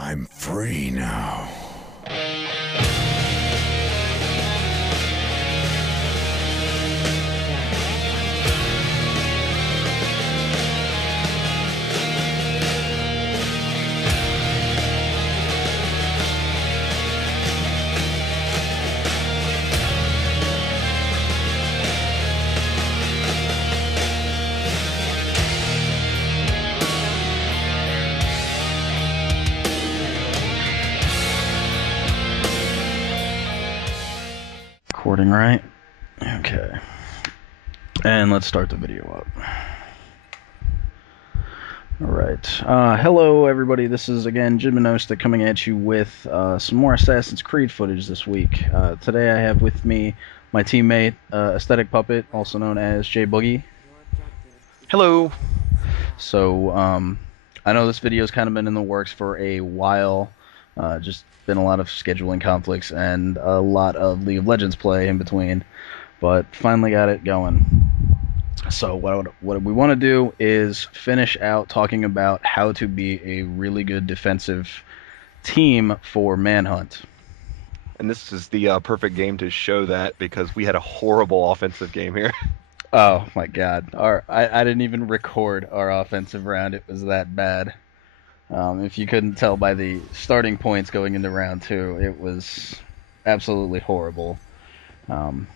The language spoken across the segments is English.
I'm free now. Recording, right? Okay. And let's start the video up. Alright. Hello, everybody. This is, again, JidMenosta coming at you with some more Assassin's Creed footage this week. Today I have with me my teammate, Aesthetic Puppet, also known as Jayboogie. Hello. So, I know this video's kind of been in the works for a while. Just been a lot of scheduling conflicts and a lot of League of Legends play in between, but finally got it going. So what we want to do is finish out talking about how to be a really good defensive team for Manhunt. And this is the perfect game to show that, because we had a horrible offensive game here. Oh my god. I didn't even record our offensive round. It was that bad. If you couldn't tell by the starting points going into round 2, it was absolutely horrible. And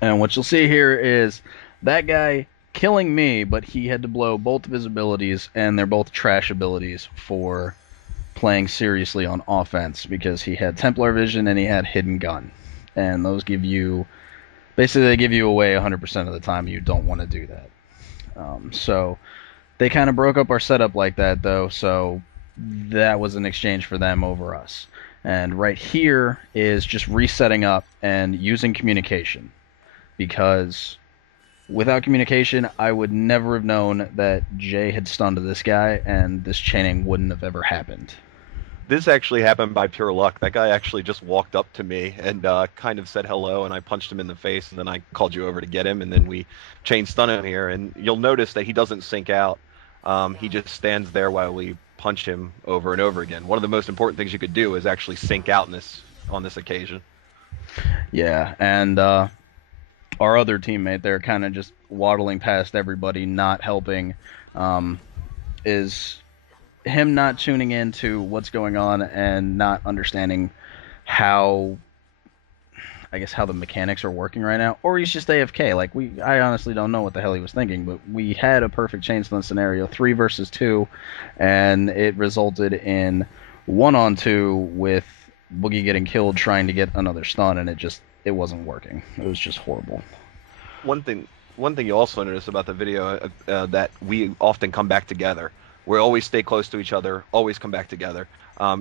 what you'll see here is that guy killing me, but he had to blow both of his abilities, and they're both trash abilities for playing seriously on offense, because he had Templar Vision and he had Hidden Gun. And those give you, basically they give you away 100% of the time. You don't want to do that. So they kind of broke up our setup like that, though, so that was an exchange for them over us. And right here is just resetting up and using communication, because without communication, I would never have known that Jay had stunned this guy, and this chaining wouldn't have ever happened. This actually happened by pure luck. That guy actually just walked up to me and kind of said hello, and I punched him in the face, and then I called you over to get him, and then we chain stun him here. And you'll notice that he doesn't sync out. He just stands there while we punch him over and over again. One of the most important things you could do is actually sync out on this occasion. Yeah, and our other teammate there, kind of just waddling past everybody, not helping, is him not tuning into what's going on and not understanding how, I guess, how the mechanics are working right now, or he's just AFK. Like, I honestly don't know what the hell he was thinking, but we had a perfect chain stun scenario, 3 versus 2, and it resulted in 1-on-2 with Boogie getting killed trying to get another stun, and it wasn't working. It was just horrible. One thing you also notice about the video, that we often come back together. We always stay close to each other, always come back together.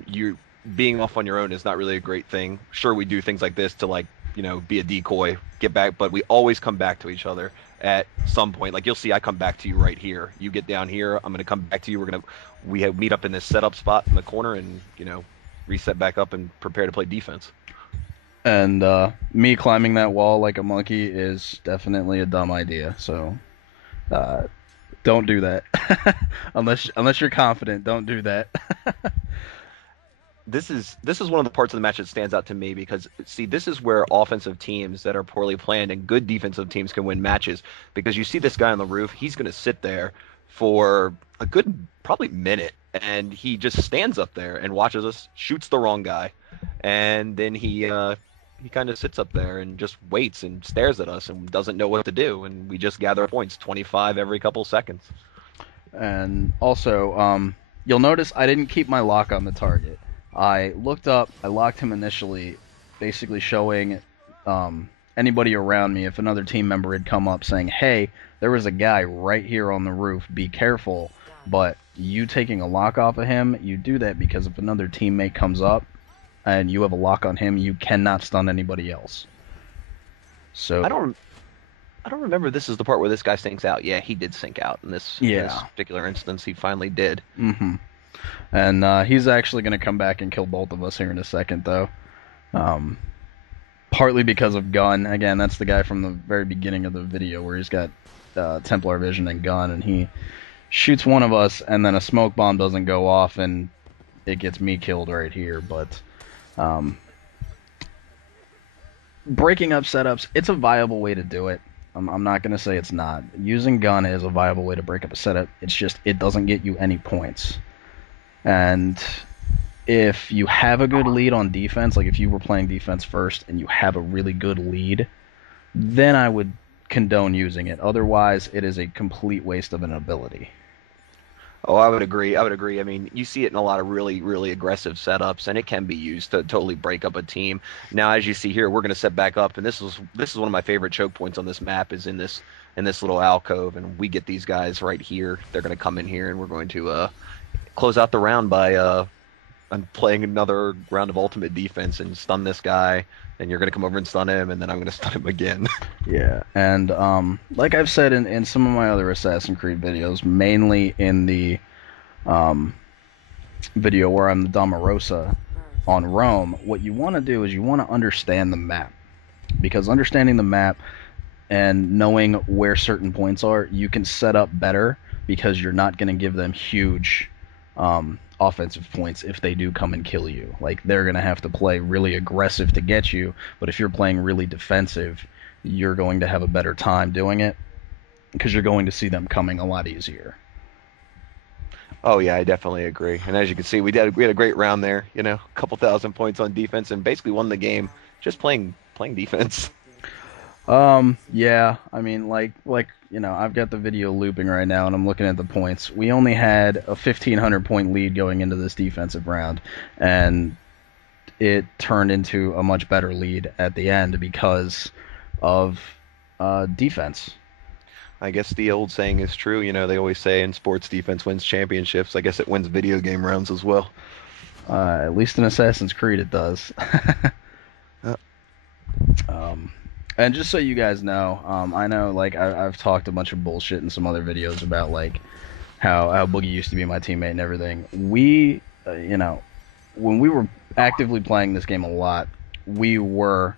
You being off on your own is not really a great thing. Sure, we do things like this to, like, be a decoy, get back, but we always come back to each other at some point. Like, you'll see I come back to you right here. You get down here, I'm going to come back to you. We meet up in this setup spot in the corner and, reset back up and prepare to play defense. And me climbing that wall like a monkey is definitely a dumb idea, so don't do that. unless you're confident, don't do that. This is one of the parts of the match that stands out to me, because, see, this is where offensive teams that are poorly planned and good defensive teams can win matches, because you see this guy on the roof, he's going to sit there for a good probably minute, and he just stands up there and watches us, shoots the wrong guy, and then he kind of sits up there and just waits and stares at us and doesn't know what to do, and we just gather points, 25 every couple seconds. And also, you'll notice I didn't keep my lock on the target. I looked up, I locked him initially, basically showing anybody around me, if another team member had come up, saying, hey, there was a guy right here on the roof, be careful. But you taking a lock off of him, you do that because if another teammate comes up and you have a lock on him, you cannot stun anybody else. So I don't remember this is the part where this guy sinks out. Yeah, he did sink out in this particular instance. He finally did. Mm-hmm. And he's actually going to come back and kill both of us here in a second, though. Partly because of gun. Again, that's the guy from the very beginning of the video where he's got Templar Vision and gun, and he shoots one of us, and then a smoke bomb doesn't go off, and it gets me killed right here. But breaking up setups, it's a viable way to do it. I'm not going to say it's not. Using gun is a viable way to break up a setup. It's just it doesn't get you any points. And if you have a good lead on defense, like if you were playing defense first and you have a really good lead, then I would condone using it. Otherwise, it is a complete waste of an ability. Oh, I would agree. I would agree. I mean, you see it in a lot of really, really aggressive setups, and it can be used to totally break up a team. Now, as you see here, we're going to set back up, and this is one of my favorite choke points on this map is in this little alcove, and we get these guys right here. They're going to come in here, and we're going to close out the round by I'm playing another round of ultimate defense and stun this guy, and you're going to come over and stun him, and then I'm going to stun him again. Yeah, and like I've said in some of my other Assassin's Creed videos, mainly in the video where I'm the Damarosa on Rome, what you want to do is you want to understand the map. Because understanding the map and knowing where certain points are, you can set up better because you're not going to give them huge offensive points if they do come and kill you. Like, they're going to have to play really aggressive to get you, but if you're playing really defensive, you're going to have a better time doing it because you're going to see them coming a lot easier. Oh yeah, I definitely agree. And as you can see, we had a great round there. You know, a couple thousand points on defense, and basically won the game just playing defense. Yeah, I mean, like you know, I've got the video looping right now, and I'm looking at the points. We only had a 1,500 point lead going into this defensive round, and it turned into a much better lead at the end because of defense. I guess the old saying is true. You know, they always say in sports, defense wins championships. I guess it wins video game rounds as well. At least in Assassin's Creed, it does. And just so you guys know, I know, like, I've talked a bunch of bullshit in some other videos about, like, how Boogie used to be my teammate and everything. We, you know, when we were actively playing this game a lot, we were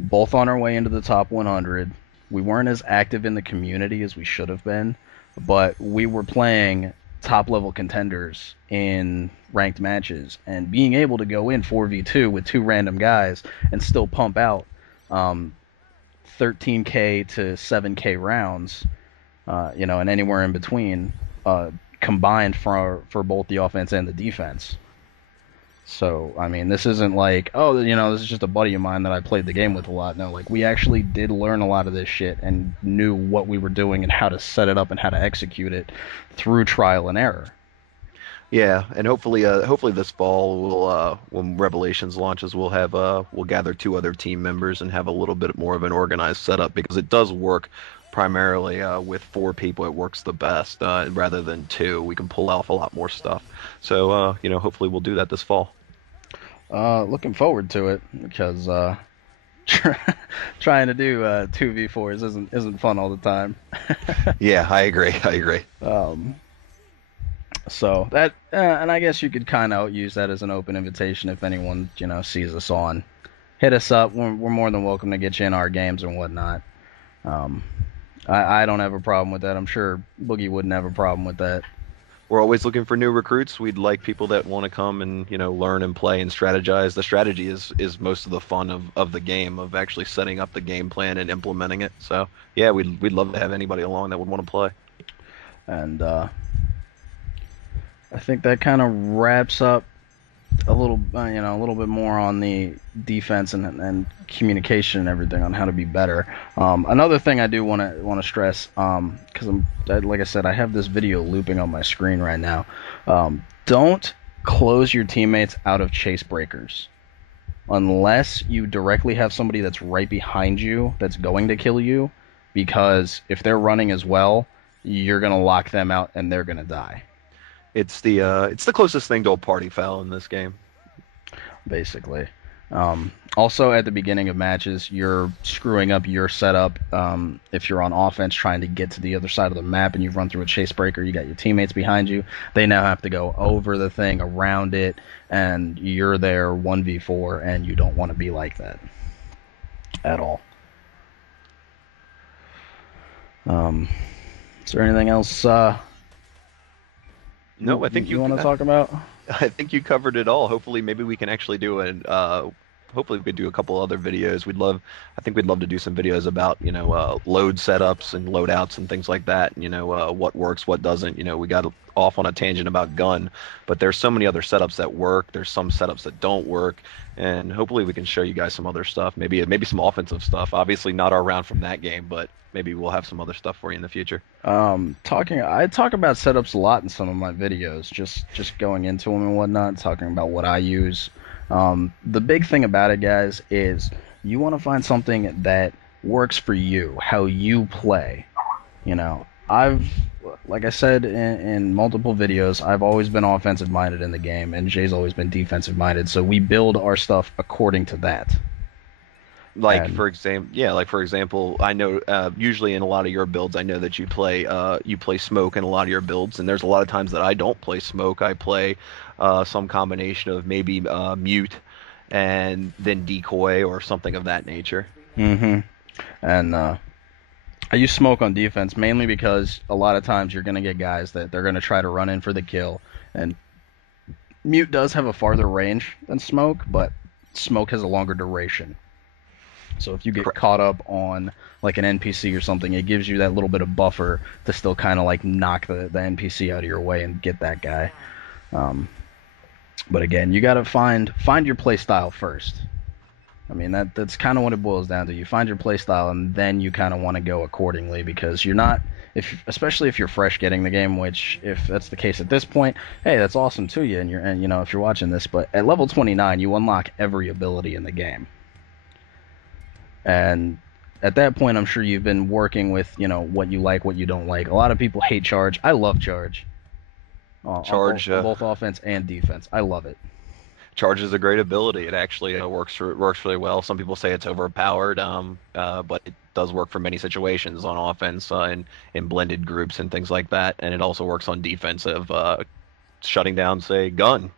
both on our way into the top 100. We weren't as active in the community as we should have been, but we were playing top-level contenders in ranked matches, and being able to go in 4v2 with two random guys and still pump out 13k to 7k rounds, you know, and anywhere in between, combined for both the offense and the defense. So, I mean, this isn't like, oh, you know, this is just a buddy of mine that I played the game with a lot. No, like, we actually did learn a lot of this shit and knew what we were doing and how to set it up and how to execute it through trial and error. Yeah, and hopefully this fall we'll when Revelations launches, we'll gather 2 other team members and have a little bit more of an organized setup, because it does work primarily with 4 people. It works the best rather than 2. We can pull off a lot more stuff. So you know, hopefully we'll do that this fall. Looking forward to it because trying to do 2v4s isn't fun all the time. Yeah, I agree. So that, and I guess you could kind of use that as an open invitation if anyone, you know, sees us on. Hit us up. We're more than welcome to get you in our games and whatnot. I don't have a problem with that. I'm sure Boogie wouldn't have a problem with that. We're always looking for new recruits. We'd like people that want to come and, you know, learn and play and strategize. The strategy is most of the fun of the game, of actually setting up the game plan and implementing it. So yeah, we'd love to have anybody along that would want to play. And I think that kind of wraps up a little, you know, a little bit more on the defense and communication and everything on how to be better. Another thing I do want to stress, because like I said, I have this video looping on my screen right now. Don't close your teammates out of chase breakers unless you directly have somebody that's right behind you that's going to kill you, because if they're running as well, you're gonna lock them out and they're gonna die. It's the closest thing to a party foul in this game. Basically. Also, at the beginning of matches, you're screwing up your setup. If you're on offense trying to get to the other side of the map and you've run through a chase breaker, you got your teammates behind you. They now have to go over the thing, around it, and you're there 1v4, and you don't want to be like that at all. Is there anything else? No, I think you want to talk about? I think you covered it all. Hopefully, maybe we can actually do an. Hopefully, we could do a couple other videos. I think we'd love to do some videos about, load setups and loadouts and things like that. What works, what doesn't. We got off on a tangent about gun, but there's so many other setups that work. There's some setups that don't work, and hopefully, we can show you guys some other stuff. Maybe some offensive stuff. Obviously, not our round from that game, but maybe we'll have some other stuff for you in the future. I talk about setups a lot in some of my videos, just going into them and whatnot, talking about what I use. The big thing about it, guys, is you want to find something that works for you, how you play. Like I said in multiple videos, I've always been offensive minded in the game, and Jay's always been defensive minded. So we build our stuff according to that. And Like for example, I know usually in a lot of your builds, I know that you play smoke in a lot of your builds, and there's a lot of times that I don't play smoke. I play some combination of maybe mute and then decoy or something of that nature. hmm and I use smoke on defense mainly because a lot of times you're gonna get guys that they're gonna try to run in for the kill, and mute does have a farther range than smoke, but smoke has a longer duration. So if you get caught up on like an NPC or something, it gives you that little bit of buffer to still kind of like knock the NPC out of your way and get that guy. But again, you gotta find your play style first. I mean that's kind of what it boils down to. You find your play style and then you kind of want to go accordingly, because you're not, especially if you're fresh getting the game, which if that's the case at this point, hey, that's awesome to you, and if you're watching this, but at level 29 you unlock every ability in the game. And at that point, I'm sure you've been working with, what you like, what you don't like. A lot of people hate charge. I love charge. Charge. On both offense and defense. I love it. Charge is a great ability. It actually works really well. Some people say it's overpowered, but it does work for many situations on offense in blended groups and things like that. And it also works on defensive, shutting down, say, gun.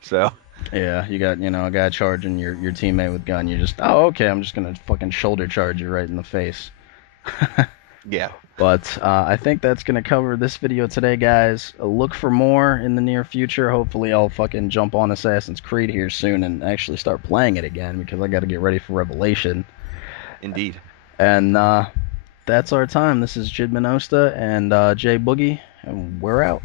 So Yeah, you got, a guy charging your teammate with gun. You're just, oh, okay, I'm just going to fucking shoulder charge you right in the face. yeah. But I think that's going to cover this video today, guys. Look for more in the near future. Hopefully I'll fucking jump on Assassin's Creed here soon and actually start playing it again, because I got to get ready for Revelation. Indeed. And that's our time. This is JidMenosta and Jayboogie, and we're out.